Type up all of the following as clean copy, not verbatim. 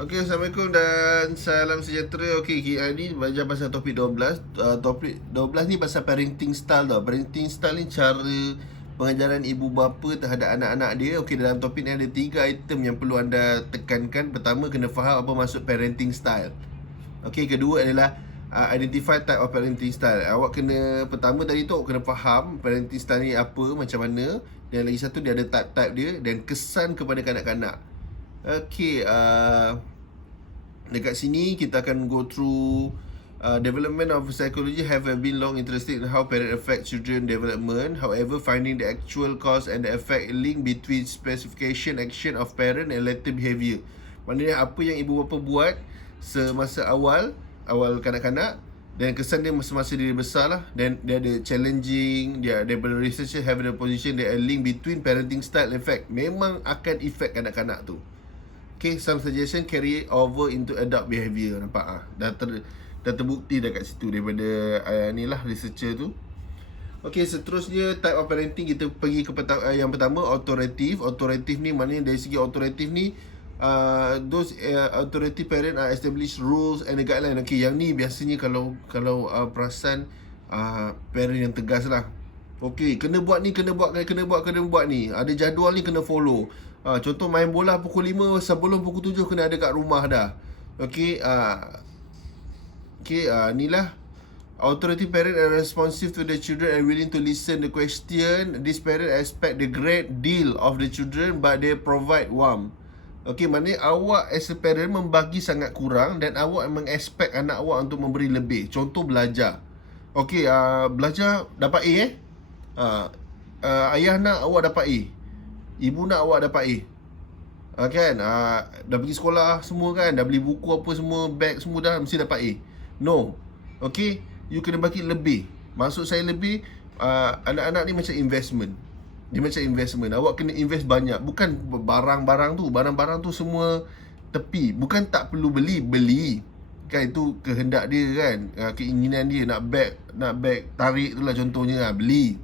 Okey, Assalamualaikum dan salam sejahtera. Okey, hari ni belajar pasal topik 12. Topik 12 ni pasal parenting style tau. Parenting style ni cara pengajaran ibu bapa terhadap anak-anak dia. Okey, dalam topik ni ada 3 item yang perlu anda tekankan. Pertama, kena faham apa maksud parenting style. Okey, kedua adalah identify type of parenting style. Awak kena, pertama tadi tu awak kena faham parenting style ni apa, macam mana. Dan lagi satu, dia ada type-type dia dan kesan kepada kanak-kanak. Okey, dekat sini kita akan go through development of psychology have been long interested in how parent affect children development. However, finding the actual cause and the effect link between specification action of parent and later behavior. Maknanya apa yang ibu bapa buat semasa awal kanak-kanak dan kesan dia masa-masa dia besar lah. Dan dia ada challenging, dia ada researcher have the position that a link between parenting style effect. Memang akan effect kanak-kanak tu. Okay, some suggestion carry over into adult behaviour. Nampak dah terbukti dah kat situ daripada ni lah researcher tu. Okay, seterusnya type of parenting, kita pergi ke yang pertama, authoritative. Authoritative ni maknanya dari segi authoritative ni those authoritative parent are established rules and guideline. Okay, yang ni biasanya kalau perasan parent yang tegas lah. Okay, kena buat ni, kena buat ni. Ada jadual ni kena follow. Contoh main bola pukul 5, sebelum pukul 7 kena ada kat rumah dah. Okay, inilah authoritative parent are responsive to the children and willing to listen the question. This parent expect the great deal of the children but they provide warmth. Okay, maknanya awak as a parent membagi sangat kurang dan awak meng-expect anak awak untuk memberi lebih. Contoh belajar. Okay, belajar dapat A. Ayah nak awak dapat A. Ibu nak awak dapat A. Kan? Dah pergi sekolah semua kan? Dah beli buku apa semua, bag semua dah, mesti dapat A. No. Okay? You kena bagi lebih. Maksud saya lebih, anak-anak ni macam investment. Dia macam investment. Awak kena invest banyak. Bukan barang-barang tu. Barang-barang tu semua tepi. Bukan tak perlu beli. Kan itu kehendak dia kan. Keinginan dia nak bag tarik tu lah contohnya. Beli.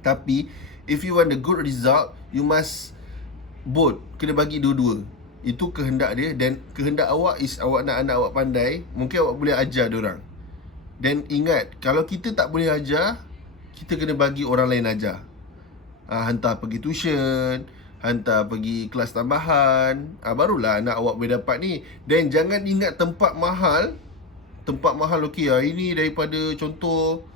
Tapi if you want a good result, you must both. Kena bagi dua-dua. Itu kehendak dia. Dan kehendak awak is awak nak anak awak pandai. Mungkin awak boleh ajar diorang. Dan ingat, kalau kita tak boleh ajar, kita kena bagi orang lain ajar. Hantar pergi tuition, hantar pergi kelas tambahan, barulah anak awak boleh dapat ni. Dan jangan ingat tempat mahal. Okey, ini daripada contoh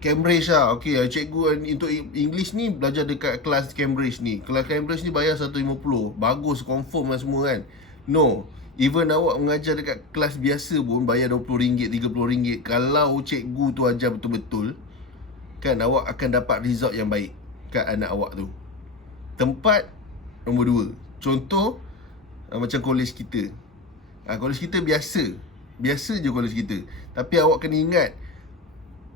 Cambridge lah. Okey, cikgu untuk English ni belajar dekat kelas Cambridge ni. Kelas Cambridge ni bayar 150. Bagus, confirm lah semua kan. No. Even awak mengajar dekat kelas biasa pun bayar RM20, RM30. Kalau cikgu tu ajar betul-betul, kan awak akan dapat result yang baik kat anak awak tu. Tempat nombor 2. Contoh macam college kita. College kita biasa je college kita. Tapi awak kena ingat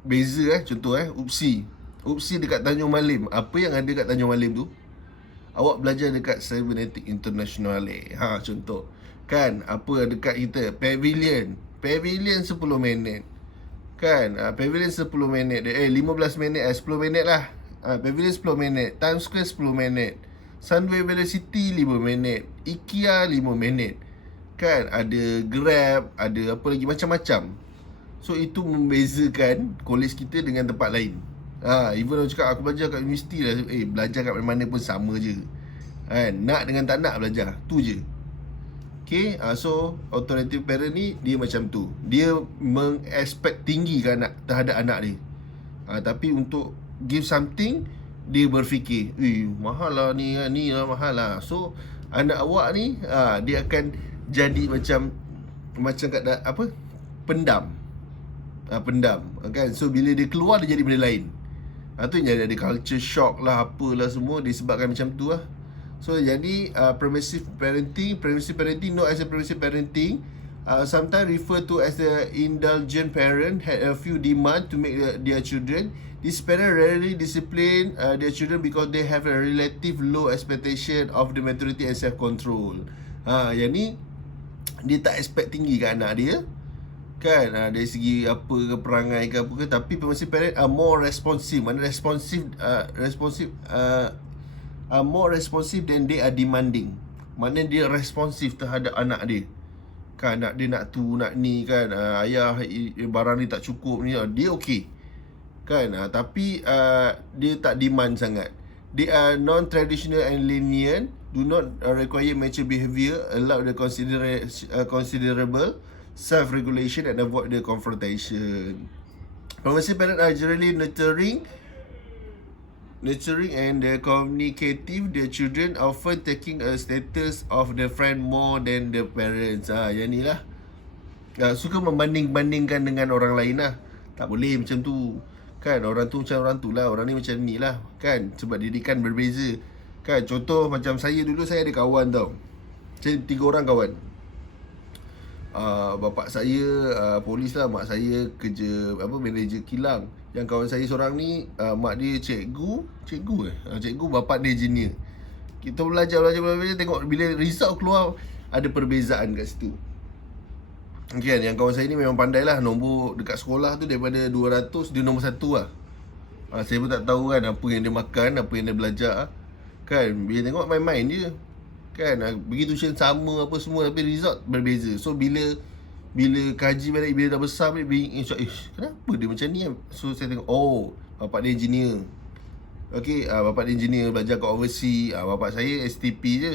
beza contoh UPSI dekat Tanjung Malim. Apa yang ada kat Tanjung Malim tu? Awak belajar dekat Cybernetic International contoh. Kan apa dekat kita Pavilion 10 minit. Kan Pavilion 10 minit. 15 minit 10 minit lah. Pavilion 10 minit, Times Square 10 minit, Sunway Velocity 5 minit, IKEA 5 minit. Kan ada Grab, ada apa lagi, macam-macam. So itu membezakan college kita dengan tempat lain. Even orang cakap aku belajar kat universiti lah, belajar kat mana pun sama je. Nak dengan tak nak belajar, tu je. Okay, so authoritative parent ni dia macam tu. Dia meng-expect tinggi terhadap anak dia. Tapi untuk give something, dia berfikir, mahal lah ni lah mahal lah. So anak awak ni dia akan jadi macam kat pendam. Kan. So bila dia keluar, dia jadi benda lain. Tu yang jadi ada culture shock lah, apalah semua disebabkan macam tu lah. So jadi permissive parenting not as a permissive parenting, sometimes referred to as the indulgent parent, had a few demand to make their children. These parents rarely discipline their children because they have a relative low expectation of the maturity and self-control. Yang ni dia tak expect tinggi kat anak dia. Kan, dari segi apa ke, perangai ke apa ke. Tapi permissive parent are more responsive. Mana responsive more responsive than they are demanding. maknanya dia responsif terhadap anak dia. Kan anak dia nak tu, nak ni kan, ayah barang ni tak cukup ni, dia okey. Kan, tapi dia tak demand sangat. They are non-traditional and lenient, do not require mature behaviour, allow the considerable self-regulation and avoid the confrontation. Permissive parents are generally nurturing and communicative. Their children often taking a status of the friend more than the parents. Yang ni lah. Suka membanding-bandingkan dengan orang lain lah. Tak boleh macam tu. Kan, orang tu macam orang tu lah, orang ni macam ni lah. Kan, sebab didikan berbeza. Kan, contoh macam saya dulu, saya ada kawan tau. Saya 3 orang kawan. Bapak saya polis lah, mak saya kerja manager kilang. Yang kawan saya seorang ni, mak dia cikgu, bapak dia engineer. Kita belajar, tengok bila result keluar ada perbezaan kat situ. Okay, yang kawan saya ni memang pandai lah. Nombor dekat sekolah tu daripada 200, dia nombor 1 lah. Saya pun tak tahu kan apa yang dia makan, apa yang dia belajar. Kan, bila tengok main-main je. Kan, pergi tuition sama apa semua, tapi result berbeza. So bila kaji balik, bila dah besar balik, kenapa dia macam ni? So saya tengok, bapak dia engineer. Okay, bapak dia engineer, belajar kat overseas. Bapak saya STP je.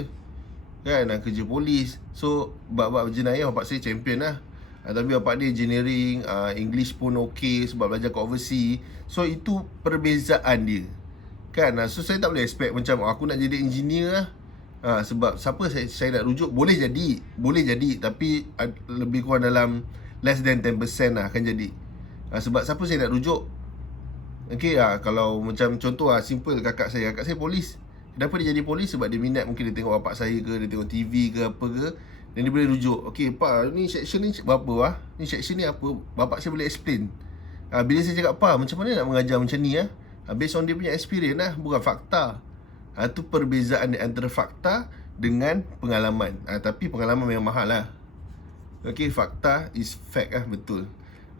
Kan, kerja polis. So bab-bab jenayah bapak saya champion lah. Tapi bapak dia engineering, English pun okey sebab belajar kat overseas. So itu perbezaan dia. Kan, so saya tak boleh expect macam aku nak jadi engineer lah. Sebab siapa saya nak rujuk, boleh jadi tapi lebih kurang dalam less than 10% lah akan jadi. Sebab siapa saya nak rujuk. Okay, kalau macam contoh simple, kakak saya polis. Kenapa dia jadi polis? Sebab dia minat, mungkin dia tengok bapak saya ke, dia tengok TV ke apa ke, dan dia boleh rujuk. Okay pak, ni section ni berapa ni section ni apa, bapak saya boleh explain. Bila saya cakap, pak macam mana nak mengajar macam ni based on dia punya experience lah, bukan fakta. Itu perbezaan antara fakta dengan pengalaman. Tapi pengalaman memang mahal lah. Okay, fakta is fact lah, betul.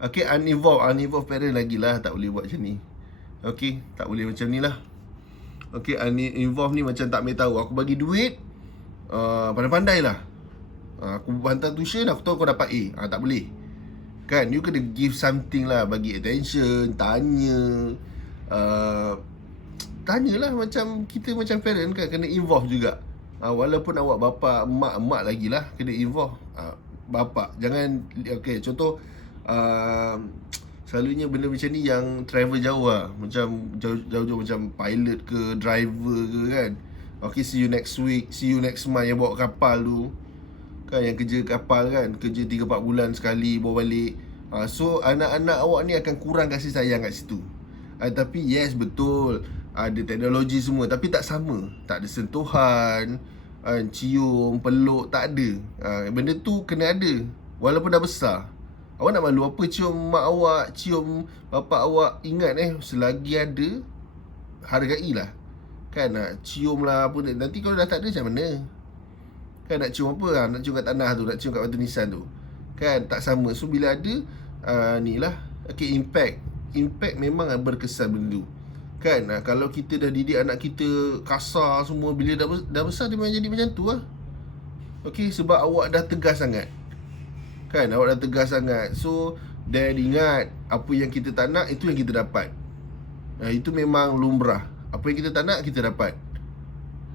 Okay, uninvolved parent lagi lah, tak boleh buat macam ni. Okay, tak boleh macam ni lah. Okay, uninvolved ni macam tak boleh tahu. Aku bagi duit, pandai-pandai lah. Aku hantar tuition, aku tahu kau dapat A. Tak boleh. Kan, you kena give something lah, bagi attention, tanyalah macam kita macam parent kan, kena involve juga. Walaupun awak bapa, emak lagi lah, kena involve. Bapa, jangan, okay, contoh selalunya benda macam ni yang travel jauh lah, macam jauh-jauh macam pilot ke, driver ke kan. Okay, see you next week, see you next month, yang bawa kapal tu kan, yang kerja kapal kan, kerja 3-4 bulan sekali bawa balik. So anak-anak awak ni akan kurang kasih sayang kat situ. Tapi yes, betul, ada teknologi semua, tapi tak sama. Tak ada sentuhan, cium, peluk, tak ada. Benda tu kena ada, walaupun dah besar. Awak nak malu apa cium mak awak, cium bapak awak? Ingat selagi ada, hargailah. Kan, nak cium lah apa, nanti kalau dah tak ada macam mana? Kan, nak cium apa? Nak cium kat tanah tu, nak cium kat batu nisan tu. Kan, tak sama. So bila ada, ni lah. Okay, impact memang berkesan benda tu. Kan, kalau kita dah didik anak kita kasar semua, bila dah besar dia memang jadi macam tu lah. Okay, sebab awak dah tegas sangat. Kan, awak dah tegas sangat. So dan ingat, apa yang kita tak nak, itu yang kita dapat. Itu memang lumrah. Apa yang kita tak nak, kita dapat.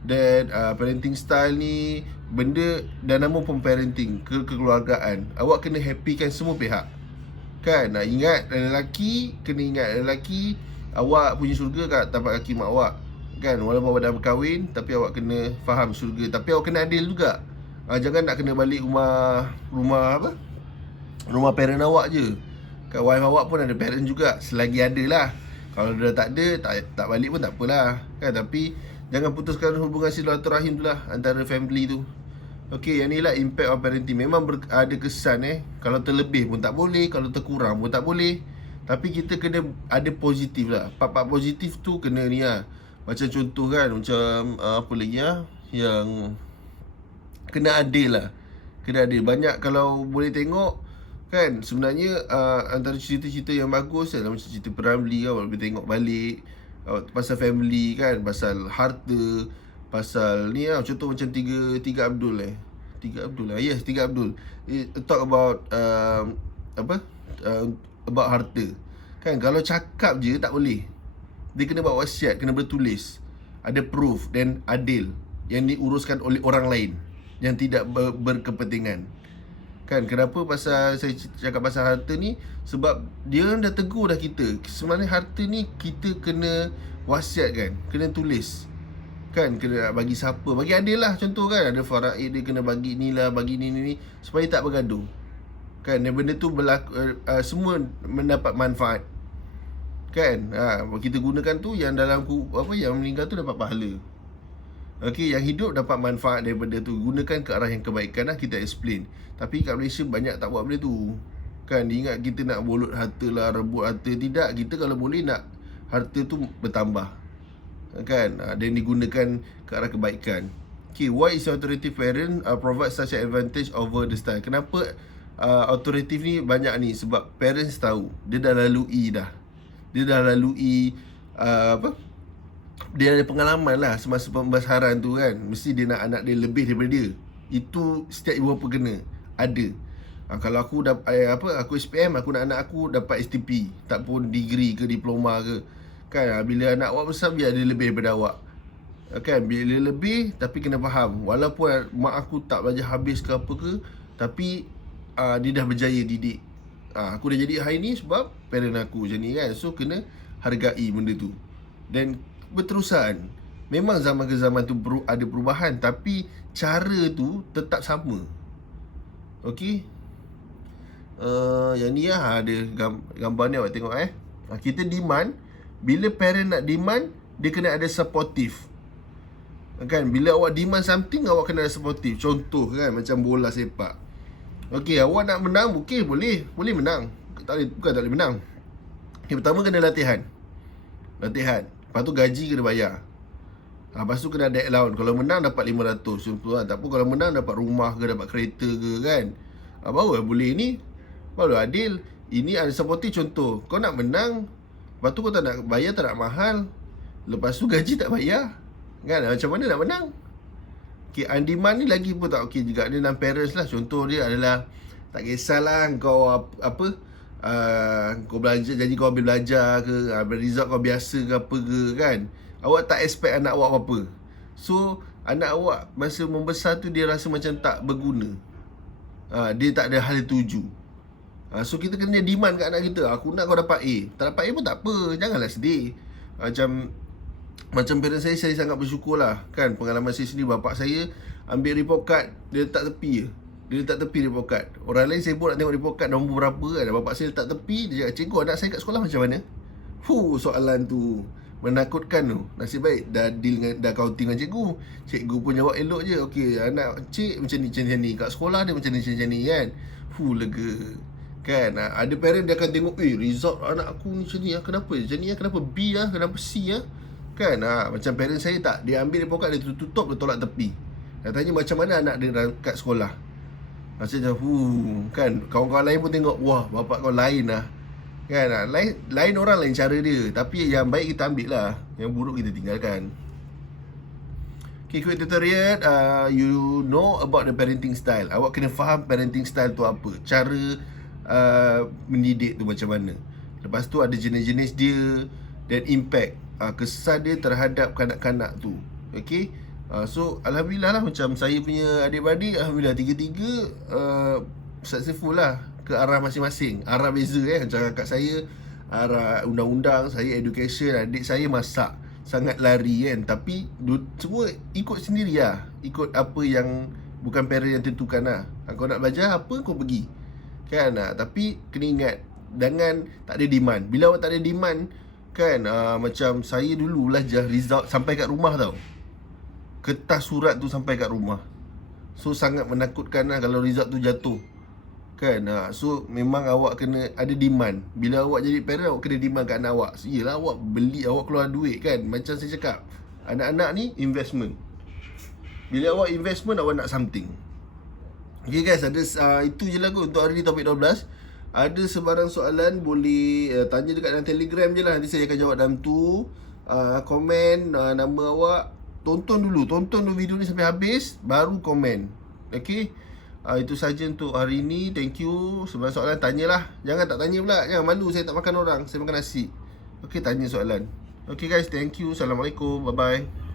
Dan parenting style ni, benda dah nama pun parenting, kekeluargaan. Awak kena happykan semua pihak. Kan, ingat lelaki, kena ingat lelaki, awak punya syurga kat tapak kaki mak awak. Kan, walaupun awak dah berkahwin, tapi awak kena faham syurga. Tapi awak kena adil juga. Jangan nak kena balik rumah parent awak je. Kan, wife awak pun ada parent juga, selagi ada lah. Kalau dah tak ada, tak balik pun tak apalah. Kan, tapi jangan putuskan hubungan silaturahim tu lah, antara family tu. Okay, yang ni lah impact of parenting. Memang ada kesan kalau terlebih pun tak boleh, kalau terkurang pun tak boleh. Tapi kita kena ada positif lah. Part-part positif tu kena ni lah. Macam contoh kan, macam apa lagi yang kena adil lah. Kena adil. Banyak kalau boleh tengok kan, sebenarnya antara cerita-cerita yang bagus macam cerita Peramli kan, boleh tengok balik pasal family kan, pasal harta, pasal ni lah, contoh macam tiga Abdul yes, tiga Abdul. Talk about apa, about harta kan. Kalau cakap je tak boleh, dia kena buat wasiat, kena bertulis, ada proof dan adil, yang diuruskan oleh orang lain yang tidak berkepentingan kan. Kenapa pasal saya cakap pasal harta ni? Sebab dia dah tegur dah kita, sebenarnya harta ni kita kena wasiat kan, kena tulis kan, kena bagi siapa, bagi adil lah. Contoh kan, ada faraid dia kena bagi ni lah, bagi ni supaya tak bergaduh kan. Dan benda tu berlaku, semua mendapat manfaat kan. Kita gunakan tu, yang dalam apa, yang meninggal tu dapat pahala. Okey, yang hidup dapat manfaat daripada tu, gunakan ke arah yang kebaikan lah, kita explain. Tapi kat Malaysia banyak tak buat benda tu kan. Dia ingat kita nak bolot harta lah, rebut harta. Tidak, kita kalau boleh nak harta tu bertambah kan, dan digunakan ke arah kebaikan. Okay, why is authoritative parent provide such an advantage over the style? Kenapa authoritative ni banyak ni? Sebab parents tahu, dia dah lalui apa, dia ada pengalaman lah semasa pembesaran tu kan. Mesti dia nak anak dia lebih daripada dia. Itu setiap ibu bapa kena ada. Kalau aku aku SPM, aku nak anak aku dapat STP, tak pun degree ke diploma ke kan. Bila anak awak besar, biar dia lebih daripada awak kan. Bila dia lebih, tapi kena faham, walaupun mak aku tak belajar habis ke apa ke, tapi dia dah berjaya didik. Aku dah jadi hari ni sebab parent aku macam ni kan. So kena hargai benda tu. Dan berterusan, memang zaman ke zaman tu ada perubahan, tapi cara tu tetap sama. Okey, yang ni lah, ada gambar ni awak tengok kita demand. Bila parent nak demand, dia kena ada supportive kan. Bila awak demand something, awak kena ada supportive. Contoh kan, macam bola sepak. Okey, awak nak menang, okey, boleh menang, bukan tak boleh menang. Okay, pertama kena latihan. Lepas tu gaji kena bayar. Lepas tu kena ada allowance. Kalau menang dapat 500 contoh lah. Tak pun kalau menang dapat rumah ke, dapat kereta ke kan. Baru boleh ni, baru adil. Ini ada supportive. Contoh, kau nak menang, lepas tu kau tak nak bayar, tak nak mahal, lepas tu gaji tak bayar kan. Macam mana nak menang? Okay, on demand ni lagi pun tak okey juga. Dia dalam parents lah. Contoh dia adalah, tak kisahlah kau kau belajar, jadi kau habis belajar ke, result kau biasa ke apa ke kan, awak tak expect anak awak apa-apa. So anak awak masa membesar tu, dia rasa macam tak berguna, dia tak ada hal tuju. So kita kena demand kat anak kita, aku nak kau dapat A. Tak dapat A pun tak apa, janganlah sedih. Macam parents saya sangat bersyukur lah kan. Pengalaman saya sendiri, bapak saya ambil report card, dia letak tepi je. Dia letak tepi report card. Orang lain sibuk nak tengok report card nombor berapa kan. Bapak saya letak tepi, dia cakap, cikgu, anak saya kat sekolah macam mana? Soalan tu menakutkan tu. Nasib baik dah deal dengan, dah counting dengan cikgu. Cikgu pun jawab elok je. Okey, anak cik macam ni. Kat sekolah dia macam ni kan. Lega kan. Ada parent dia akan tengok, result anak aku ni macam ni lah. Kenapa macam ni lah? Kenapa B lah? Kenapa C lah? Kan. Macam parent saya tak, dia ambil report card, dia tutup, dia tolak tepi. Dia tanya macam mana anak dia kat sekolah. Macam kan. Kawan-kawan lain pun tengok, wah, bapak kau lain lah kan. Lain orang, lain cara dia. Tapi yang baik kita ambil lah, yang buruk kita tinggalkan. Okay, quick tutorial. You know about the parenting style. Awak kena faham parenting style tu apa, cara mendidik tu macam mana. Lepas tu ada jenis-jenis dia dan impact, kesan dia terhadap kanak-kanak tu. Okay. So alhamdulillah lah, macam saya punya adik-beradik, alhamdulillah tiga-tiga successful lah ke arah masing-masing. Arah beza macam kakak saya arah undang-undang, saya education, adik saya masak, sangat lari kan. Tapi semua ikut sendiri lah, ikut apa yang bukan parent yang tentukan lah. Kau nak belajar apa, kau pergi kan. Tapi kena ingat, jangan tak ada demand. Bila awak tak ada demand kan, macam saya dulu belajar, result sampai kat rumah tau. Kertas surat tu sampai kat rumah. So sangat menakutkan lah kalau result tu jatuh kan. So memang awak kena ada demand. Bila awak jadi parent, awak kena demand kat anak awak. Yelah, awak beli, awak keluar duit kan. Macam saya cakap, anak-anak ni investment. Bila awak investment, awak nak something. Okay guys, ada itu je lah kot untuk hari ni, topik 12. Ada sebarang soalan, boleh tanya dekat dalam Telegram je lah. Nanti saya akan jawab dalam tu. Komen nama awak, tonton dulu video ni sampai habis, baru komen. Okay, itu saja untuk hari ni. Thank you. Sebenarnya soalan tanyalah. Jangan tak tanya pula. Jangan malu, saya tak makan orang, saya makan nasi. Okay, tanya soalan. Okay guys, thank you. Assalamualaikum. Bye bye.